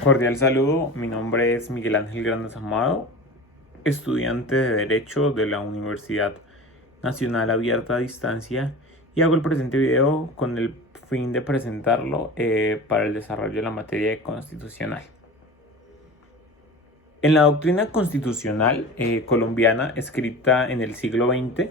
Cordial saludo, mi nombre es Miguel Ángel Grandes Amado, estudiante de Derecho de la Universidad Nacional Abierta a Distancia y hago el presente video con el fin de presentarlo para el desarrollo de la materia constitucional. En la doctrina constitucional colombiana escrita en el siglo XX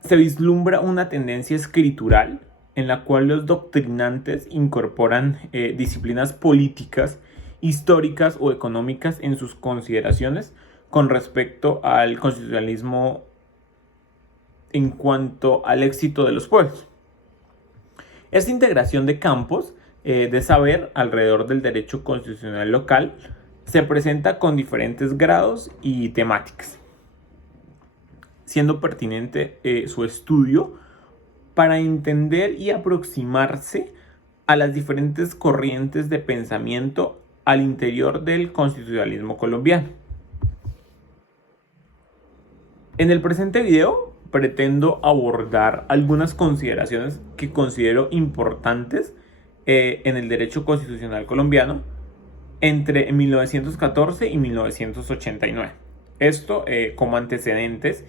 se vislumbra una tendencia escritural en la cual los doctrinantes incorporan disciplinas políticas, históricas o económicas en sus consideraciones con respecto al constitucionalismo en cuanto al éxito de los pueblos. Esta integración de campos de saber alrededor del derecho constitucional local se presenta con diferentes grados y temáticas, siendo pertinente su estudio para entender y aproximarse a las diferentes corrientes de pensamiento al interior del constitucionalismo colombiano. En el presente video pretendo abordar algunas consideraciones que considero importantes en el derecho constitucional colombiano entre 1914 y 1989. Esto como antecedentes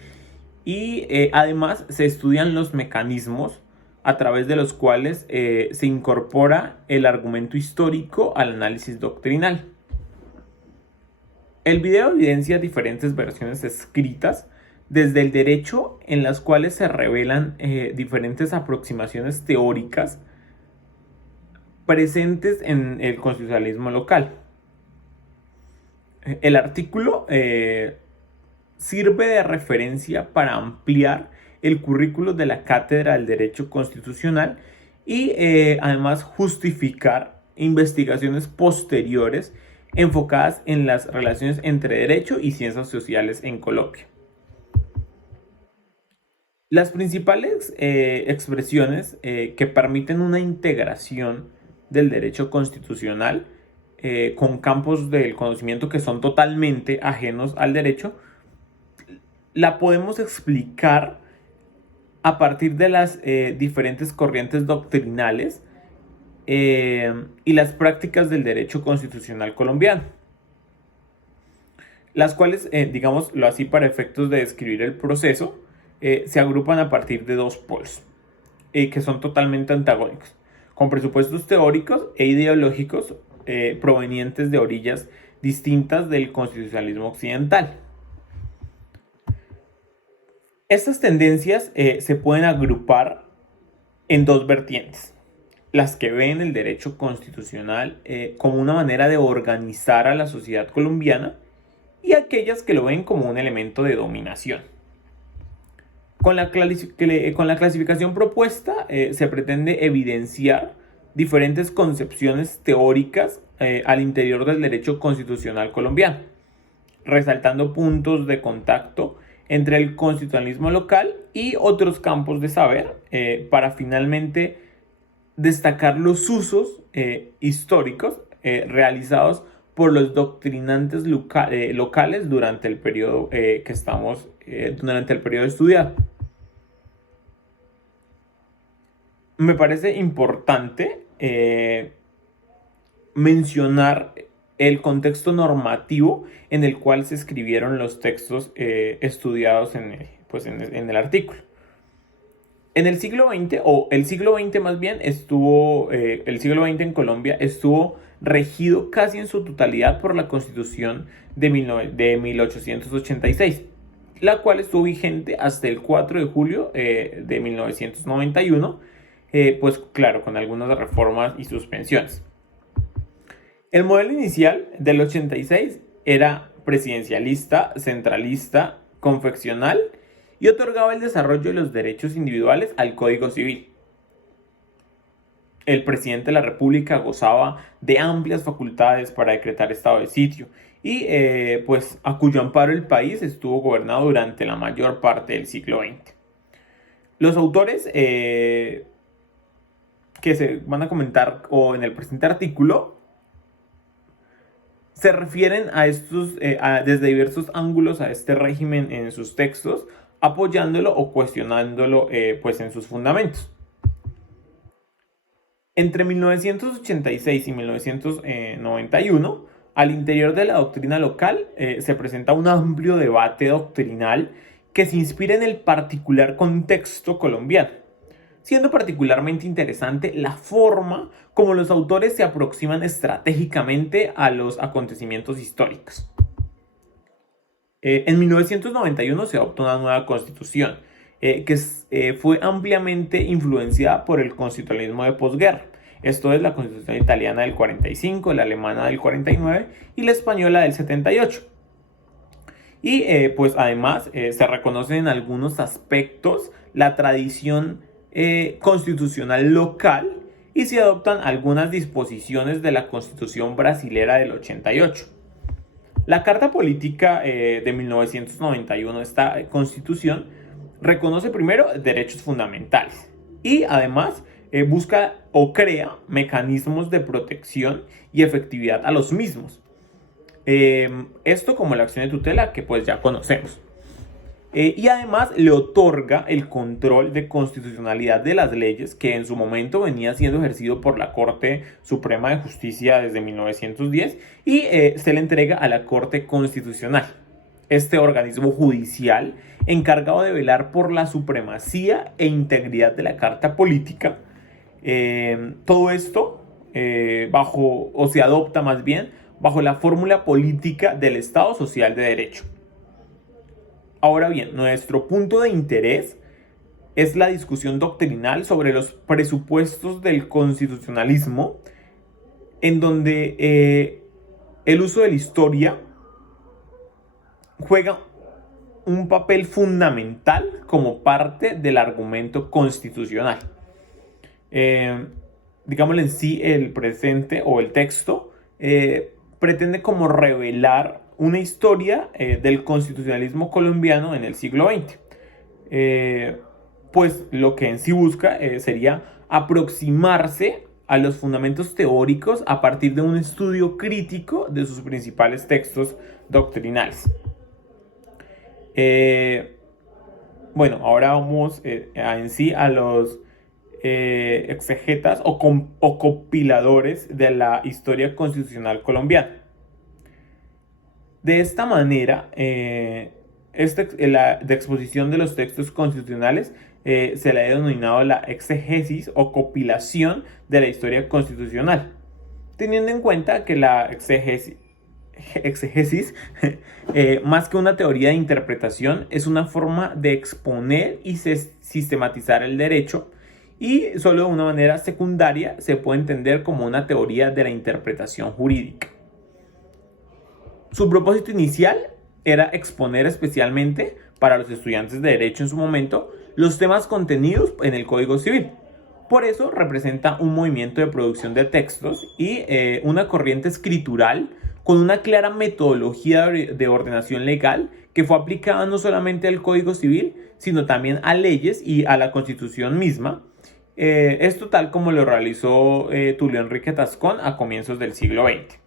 y además se estudian los mecanismos a través de los cuales se incorpora el argumento histórico al análisis doctrinal. El video evidencia diferentes versiones escritas desde el derecho en las cuales se revelan diferentes aproximaciones teóricas presentes en el constitucionalismo local. El artículo sirve de referencia para ampliar el currículo de la cátedra del derecho constitucional y además justificar investigaciones posteriores enfocadas en las relaciones entre derecho y ciencias sociales en Colombia. Las principales expresiones que permiten una integración del derecho constitucional con campos del conocimiento que son totalmente ajenos al derecho, la podemos explicar a partir de las diferentes corrientes doctrinales y las prácticas del derecho constitucional colombiano, las cuales, digámoslo así para efectos de describir el proceso, se agrupan a partir de dos polos que son totalmente antagónicos, con presupuestos teóricos e ideológicos provenientes de orillas distintas del constitucionalismo occidental. Estas tendencias se pueden agrupar en dos vertientes: las que ven el derecho constitucional como una manera de organizar a la sociedad colombiana y aquellas que lo ven como un elemento de dominación. Con la clasificación propuesta se pretende evidenciar diferentes concepciones teóricas al interior del derecho constitucional colombiano, resaltando puntos de contacto entre el constitucionalismo local y otros campos de saber para finalmente destacar los usos históricos realizados por los doctrinantes locales durante el periodo durante el periodo estudiado. Me parece importante mencionar el contexto normativo en el cual se escribieron los textos estudiados en el artículo. En el siglo XX, o el siglo XX más bien, el siglo XX en Colombia estuvo regido casi en su totalidad por la Constitución de 1886, la cual estuvo vigente hasta el 4 de julio de 1991, pues claro, con algunas reformas y suspensiones. El modelo inicial del 86 era presidencialista, centralista, confeccional y otorgaba el desarrollo de los derechos individuales al Código Civil. El presidente de la República gozaba de amplias facultades para decretar estado de sitio y pues a cuyo amparo el país estuvo gobernado durante la mayor parte del siglo XX. Los autores que se van a comentar o en el presente artículo se refieren a estos desde diversos ángulos a este régimen en sus textos, apoyándolo o cuestionándolo pues en sus fundamentos. Entre 1986 y 1991, al interior de la doctrina local se presenta un amplio debate doctrinal que se inspira en el particular contexto colombiano, siendo particularmente interesante la forma como los autores se aproximan estratégicamente a los acontecimientos históricos. En 1991 se adoptó una nueva constitución fue ampliamente influenciada por el constitucionalismo de posguerra. Esto es la constitución italiana del 45, la alemana del 49 y la española del 78. Y pues además se reconocen en algunos aspectos la tradición constitucional local y se adoptan algunas disposiciones de la Constitución brasilera del 88. La Carta Política de 1991, esta constitución, reconoce primero derechos fundamentales y además busca o crea mecanismos de protección y efectividad a los mismos. Esto como la acción de tutela que pues ya conocemos. Y además le otorga el control de constitucionalidad de las leyes que en su momento venía siendo ejercido por la Corte Suprema de Justicia desde 1910 y se le entrega a la Corte Constitucional, este organismo judicial encargado de velar por la supremacía e integridad de la Carta Política. Todo esto se adopta más bien bajo la fórmula política del Estado Social de Derecho. Ahora bien, nuestro punto de interés es la discusión doctrinal sobre los presupuestos del constitucionalismo, en donde el uso de la historia juega un papel fundamental como parte del argumento constitucional. Digámosle en sí, el presente o el texto pretende como revelar una historia del constitucionalismo colombiano en el siglo XX. Pues lo que en sí busca sería aproximarse a los fundamentos teóricos a partir de un estudio crítico de sus principales textos doctrinales. Bueno, ahora vamos en sí a los exegetas o compiladores de la historia constitucional colombiana. De esta manera, la exposición de los textos constitucionales se le ha denominado la exégesis o compilación de la historia constitucional, teniendo en cuenta que la exégesis más que una teoría de interpretación, es una forma de exponer y sistematizar el derecho, y solo de una manera secundaria se puede entender como una teoría de la interpretación jurídica. Su propósito inicial era exponer especialmente para los estudiantes de derecho en su momento los temas contenidos en el Código Civil. Por eso representa un movimiento de producción de textos y una corriente escritural con una clara metodología de ordenación legal que fue aplicada no solamente al Código Civil, sino también a leyes y a la Constitución misma. Esto tal como lo realizó Tulio Enrique Tascón a comienzos del siglo XX.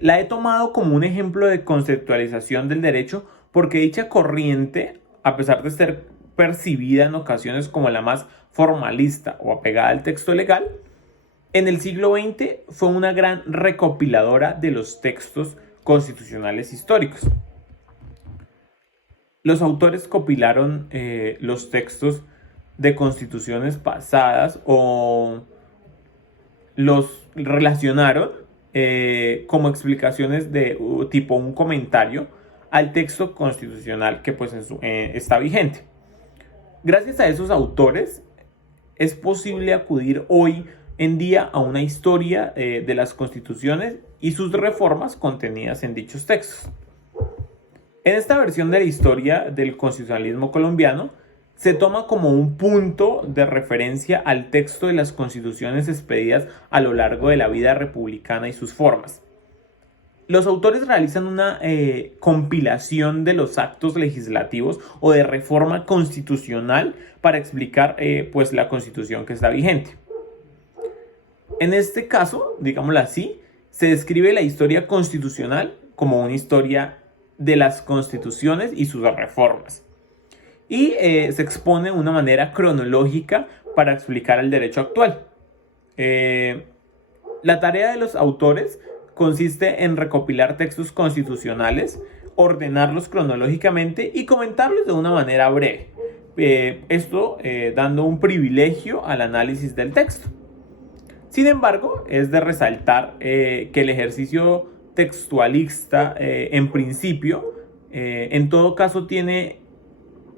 La he tomado como un ejemplo de conceptualización del derecho porque dicha corriente, a pesar de ser percibida en ocasiones como la más formalista o apegada al texto legal, en el siglo XX fue una gran recopiladora de los textos constitucionales históricos. Los autores compilaron los textos de constituciones pasadas o los relacionaron como explicaciones de tipo un comentario al texto constitucional que pues está vigente. Gracias a esos autores es posible acudir hoy en día a una historia de las constituciones y sus reformas contenidas en dichos textos. En esta versión de la historia del constitucionalismo colombiano se toma como un punto de referencia al texto de las constituciones expedidas a lo largo de la vida republicana y sus formas. Los autores realizan una compilación de los actos legislativos o de reforma constitucional para explicar pues la constitución que está vigente. En este caso, digámoslo así, se describe la historia constitucional como una historia de las constituciones y sus reformas. Y se expone de una manera cronológica para explicar el derecho actual. La tarea de los autores consiste en recopilar textos constitucionales, ordenarlos cronológicamente y comentarlos de una manera breve. Esto dando un privilegio al análisis del texto. Sin embargo, es de resaltar que el ejercicio textualista, en principio, en todo caso tiene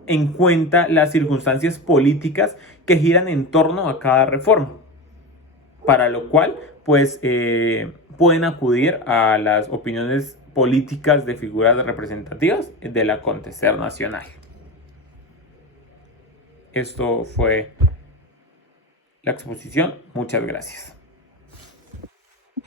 en cuenta las circunstancias políticas que giran en torno a cada reforma, para lo cual pues pueden acudir a las opiniones políticas de figuras representativas del acontecer nacional. Esto fue la exposición. Muchas gracias.